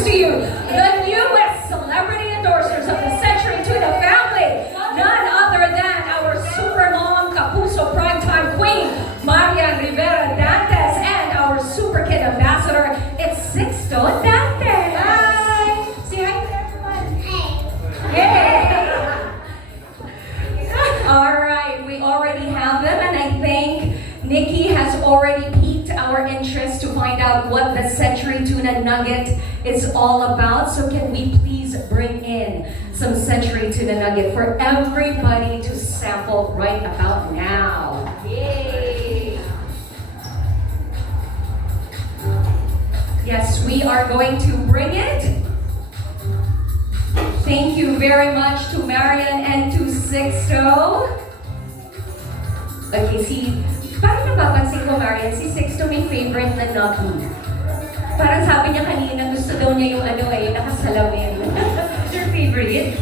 introduce to you the newest celebrity endorsers of the Century Tuna family. None other than our super mom, Kapuso primetime queen, Maria Rivera Dantes, and our super kid ambassador, it's Sixto Dantes. Hi! Say hi to everyone. Hey! Alright, we already have them, and I think Nikki has already piqued our interest to find out what the Century Tuna Nugget is all about. So can we please bring in some Century Tuna Nugget for everybody to sample right about now? Yay! Yes, we are going to bring it. Thank you very much to Marian and to Sixto. Okay, parang napapansin ko, Marian, si Sixto may favorite na nugget. Parang sabi niya kanina, gusto daw niya yung nakasalamin. What's your favorite?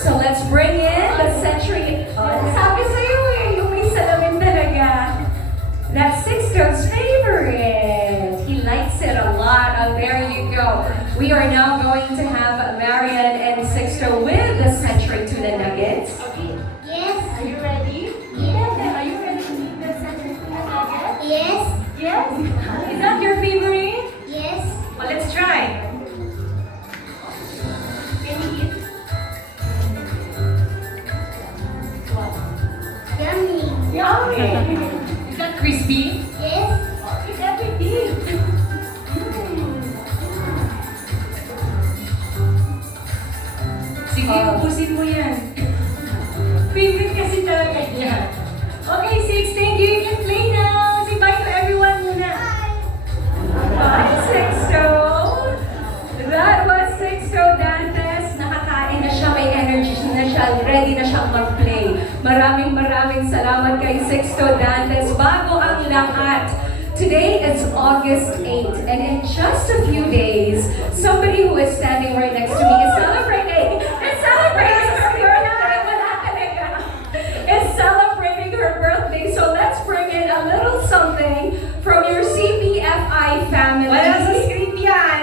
So let's bring in the Century. Sabi sa'yo yung may salamin talaga. That's Sixto's favorite. He likes it a lot. Oh, there you go. We are now going to have Marian and Sixto with the Century Tuna Nuggets. Okay. Yes. Are you ready? Yes. Are you ready to eat the Century Tuna Nugget? Yes. Yes? Is that your favorite? Yes. Well, let's try. Can you eat? Yummy. Yummy! Is that crispy? Yes. Eat everything. Sige, ubusin mo yan. Favorite kasi talaga niya. Okay, Six, thank you. You can play now. Say bye to everyone muna. Bye, Sixto. That was Sixto Dantes. Nakakain na siya, may energy na siya, ready na siyang mag-play. Maraming salamat kay Sixto Dantes. Bago ang lahat, today is August 8, and in just a few days, somebody who is standing right next to me is celebrating her birthday. Wala talaga. Is celebrating her birthday. So let's bring in a little something from your CPFI family. Wala sa script yan.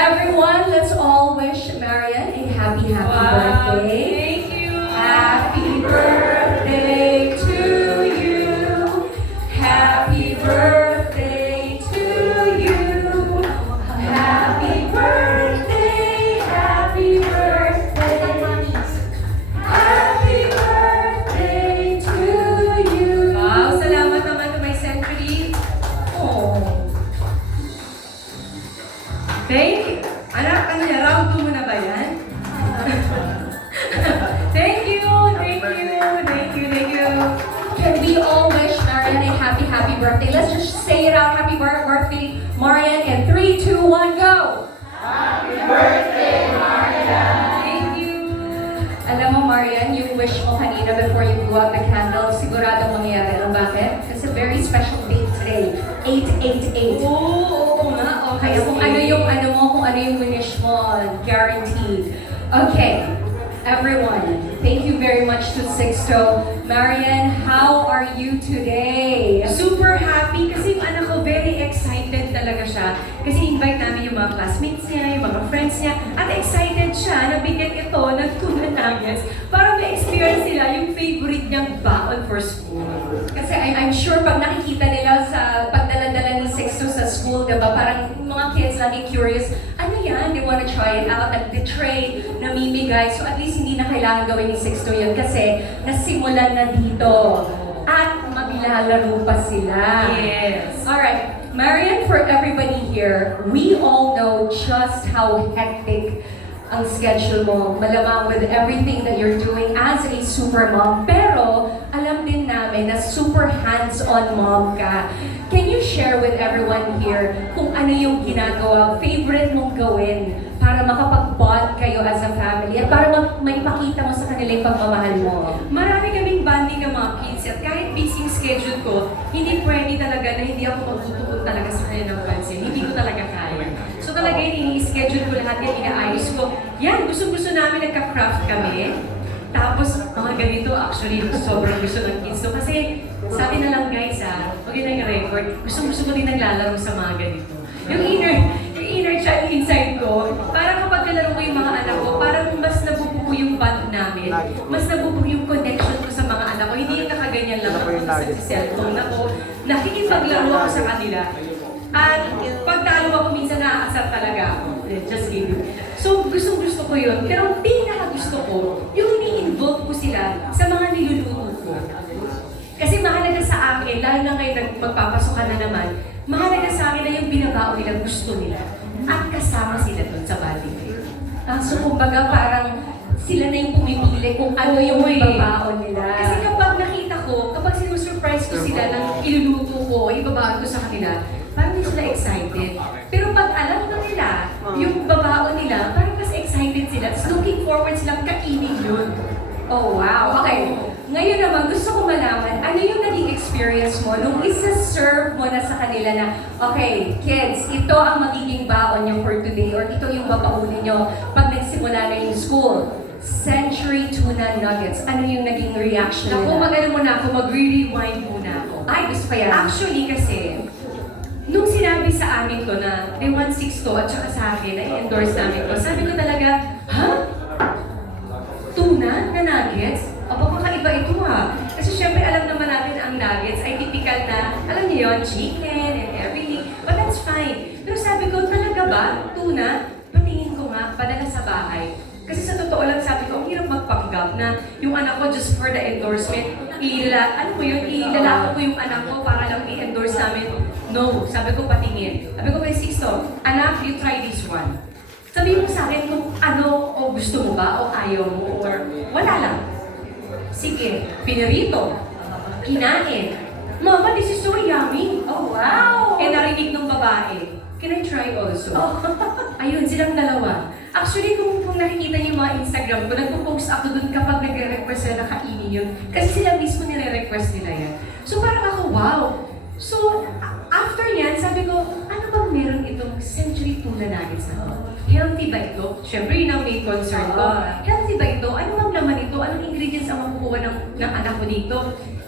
Everyone, let's all wish Marian a happy birthday. Thank you. Happy birthday to you. Happy birthday to you. Happy birthday, happy birthday. Happy birthday to you. Wow, salamat naman to my Century. Oh. Thank you. Anak, ano niya, round 2 mo na ba yan? Thank you. Can we all wish Marian a happy birthday? Let's just say it out. Happy birthday, Marian. In 3, 2, 1, go! Thank you. Alam mo, Marian, yung wish mo kanina before you blew out the candle, siguradong mangyayari. Alam bakit? It's a very special date today. 888. Oo nga. Okay. Kaya kung ano yung wish mo, guaranteed. Okay, everyone, thank you very much to Sixto. Marian, how are you today? Super happy kasi yung anak ko very excited talaga siya. Kasi invite namin yung mga classmates niya, yung mga friends niya, at excited siya na bigyan ito ng tuna nuggets para ma-experience nila yung favorite niyang baon for school. Kasi I'm sure pag nakikita nila sa pagdala-dala ni Sixto sa school, diba, parang mga kids lagi curious, ano yan? They wanna try it out. At the tray, namimigay. So at least hindi na kailangan gawin ni Sixto yun kasi nasimulan na dito. At maglalaro pa sila. Yes. Alright, Marian, for everybody here, we all know just how hectic ang schedule mo. Malamang with everything that you're doing as a super mom. Pero alam din namin na super hands-on mom ka. Can you share with everyone here kung ano yung ginagawa, favorite mong gawin para makapag-bond kayo as a family at para maipakita mo sa kanila yung pagmamahal mo? Marami kaming bonding ng mga kids at kahit busy schedule ko, hindi pwede talaga na hindi ako magtutukod talaga sa kanila ng pansin. Hindi ko talaga kaya. So talaga ini-schedule ko lahat yan, inaayos ko. Yan, gusto-gusto namin nagka-craft kami. Tapos, mga ganito, actually, sobrang gusto ng kids to. Kasi, sabi na lang guys, magandang record. Gusto ko din naglalaro sa mga ganito. Yung inner child inside ko, parang kapag kalaro ko yung mga anak ko, parang mas nabubuo yung bond namin. Mas nabubuo yung connection ko sa mga anak ko. Hindi yung nakaganyan lang ako sa cellphone ako. Nakikipaglaro ako sa kanila. At pag talo ako, minsan naaasar talaga ako. Just kidding. So, gusto ko yun. Pero pinaka-gusto ko, yung ini-involve ko sila sa mga niluluto ko. Kasi mahalaga sa akin, lalo na ngayon magpapasok ka na naman, mahalaga sa akin na yung binabao nila gusto nila. At kasama sila dun sa bonding day. So, kumbaga parang sila na yung pumipili kung ano yung ibabaon nila. Kasi kapag nakita ko, kapag sinusurprise ko sila ng iluluto ko, ibabaon ko sa kanila, parang hindi sila excited. Pero pag alam na nila, yung babaon nila, parang mas excited sila. Tapos looking forward silang kainin yun. Oh, wow. Okay. Ngayon naman, gusto ko malaman, ano yung naging experience mo nung isa-serve mo na sa kanila na, okay, kids, ito ang magiging baon niyo for today or ito yung babaunin niyo pag nagsimula na yung school. Century Tuna Nuggets. Ano yung naging reaction Ako, nila? mag-ano muna ako, mag-rewind muna ako. Ay, gusto pa yan. Actually kasi, nung sinabi sa amin to na they want 6 to at saka sa akin, na-endorse namin to, sabi ko talaga, ha? Tuna na nuggets? Aba, kakaiba ito ha. Kasi syempre alam naman natin na ang nuggets ay typical na, alam niyo yun, chicken and everything. But that's fine. Pero sabi ko, talaga ba? Tuna? Patingin ko nga, padala sa bahay. Kasi sa totoo lang sabi ko, ang hirap magpanggap na yung anak ko just for the endorsement, ilalako ko yung anak ko para lang i-endorse namin. No, sabi ko patingin. Sabi ko kay Sixto, anak, you try this one. Sabi mo sa akin kung ano o gusto mo ba o ayaw mo or wala lang. Sige, pinirito, kinain. Mama, this is so yummy. Oh, wow! Eh narinig ng babae, can I try also? Ayun, silang dalawa. Actually, kung nakikita niyo yung mga Instagram ko, nagpo-post ako dun kapag nagre-request sila na kainin yun. Kasi sila mismo nire-request nila yan. So parang ako, wow! So, after yan, sabi ko, ano bang meron itong Century Tuna Nuggets na to? Healthy ba ito? Siyempre, yun ang main concern ko. Healthy ba ito? Ano bang laman ito? Anong ingredients ang makukuha ng anak ko dito?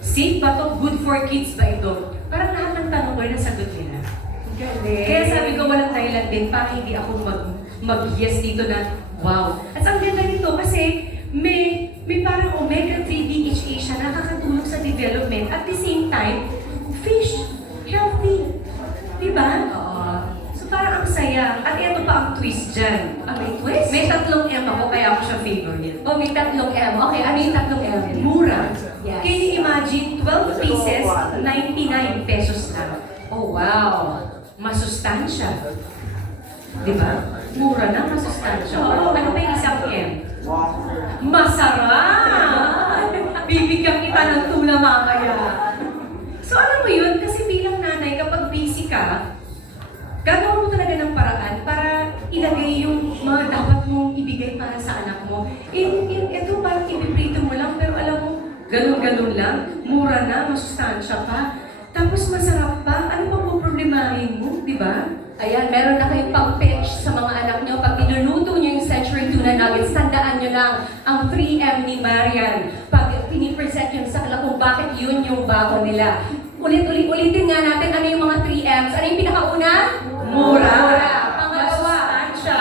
Safe ba ito? Good for kids ba ito? Parang lahat ng tanong ko yung nasagot nila. Galing. Kaya sabi ko, walang dahilan din para hindi ako mag-yes dito na, wow. At ang ganda nito kasi may parang omega-3 DHA siya nakakatulong sa development. At the same time, fish, healthy. Diba? So parang ang saya. At ito pa ang twist dyan. May twist? May 3 M ako kaya ako siya favorite. Oh, may 3 M. Okay, ano yung 3 M? Mura. Yes. Can you imagine, 12 pieces, 99 pesos lang. Oh, wow. Masustansya. Diba? Mura na, masustansya. Ano pa yung isang M? Masarap! Bibigyan kita ng tuna mamaya. So alam mo yun, kasi bilang nanay, kapag busy ka, gagawin mo talaga ng paraan para ilagay yung mga dapat mong ibigay para sa anak mo. Ito parang ibibrito mo lang, pero alam mo, ganun-ganun lang, mura na, masustansya pa. Tapos masarap pa, ano pang poproblemahin mo, di ba? Ayan, meron na kayong pang-pitch sa mga anak nyo. Pag niluluto nyo yung Century Tuna Nuggets, tandaan nyo lang ang 3M ni Marian. Pag pinipresent yung sakla kung bakit yun yung bago nila. Ulitin nga natin ano yung mga 3Ms. Ano yung pinakauna? Mura. Pangalawa? Masustansya.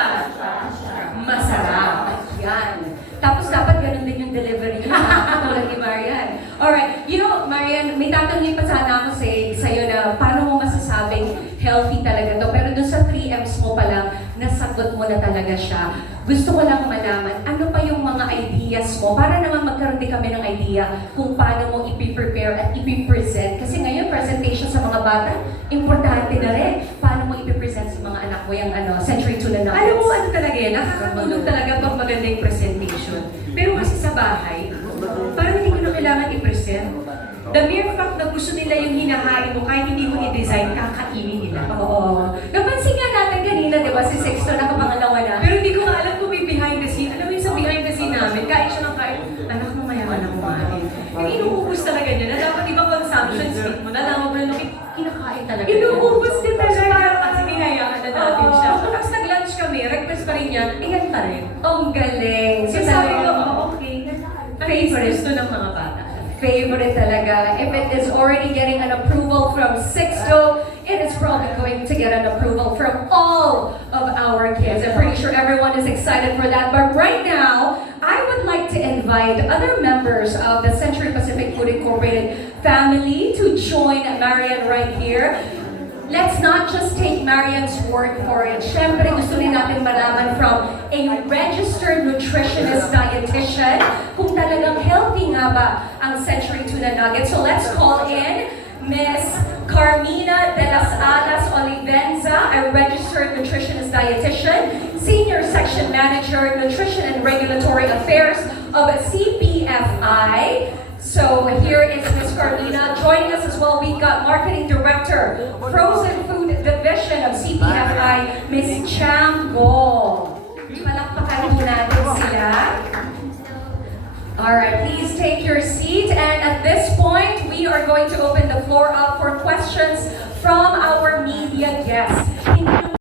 Masarap. Yan. Tapos dapat ganun din yung delivery nyo. Katulad ni Marian. Alright, you know, Marian, may tatanungin pa sana ako sa'yo na paano mo masasabing healthy talaga to. Pero dun sa 3Ms mo pa lang, nasagot mo na talaga siya. Gusto ko lang malaman, ano pa yung mga ideas mo para naman magkaroon din kami ng idea kung paano mo ipi-prepare at ipi-present. Kasi ngayon, presentation sa mga bata, importante na rin. Paano mo ipi-present sa mga anak mo yung Century Tuna Nuggets? Alam mo ano talaga yan, nakakatulong talaga pag maganda yung presentation. Pero kasi sa bahay, parang hindi ko na kailangan i-present. The mere fact na gusto nila yung hinahain mo, kahit hindi mo i-design, kakainin nila. Oo. Napansin nga natin kanina, di ba, si Sexto nakapangalawa na. Pero hindi ko nga alam kung may behind the scene. Alam mo yung sa behind the scene namin, kain siya ng kain, anak mo mayaman ang kumain. Yung inuubos talaga niya, na dapat iba consumption speed mo, nalaman mo na kinakain talaga. Inuubos din talaga. Parang kasi hinayaan na natin siya. Tapos nag-lunch kami, request pa rin niya, ingat pa rin. Ang galing. So sabi ko, okay, favorite to ng mga bata. favorite talaga. If it is already getting an approval from Sixto, it is probably going to get an approval from all of our kids. I'm pretty sure everyone is excited for that. But right now, I would like to invite other members of the Century Pacific Food Incorporated family to join Marian right here. Let's not just take Marian's word for it. Siyempre, gusto rin natin malaman from a registered nutritionist dietitian kung talagang healthy nga ba ang Century Tuna Nugget. So let's call in Miss Carmina de las Alas Olivenza, a registered nutritionist dietitian, Senior Section Manager, Nutrition and Regulatory Affairs of CPFI. So here is Miss Carmina. Joining us as well, we've got Marketing Director, Frozen Food Division of CPFI, Miss Chang Go. Palakpakan po natin sila. Alright, please take your seat. And at this point, we are going to open the floor up for questions from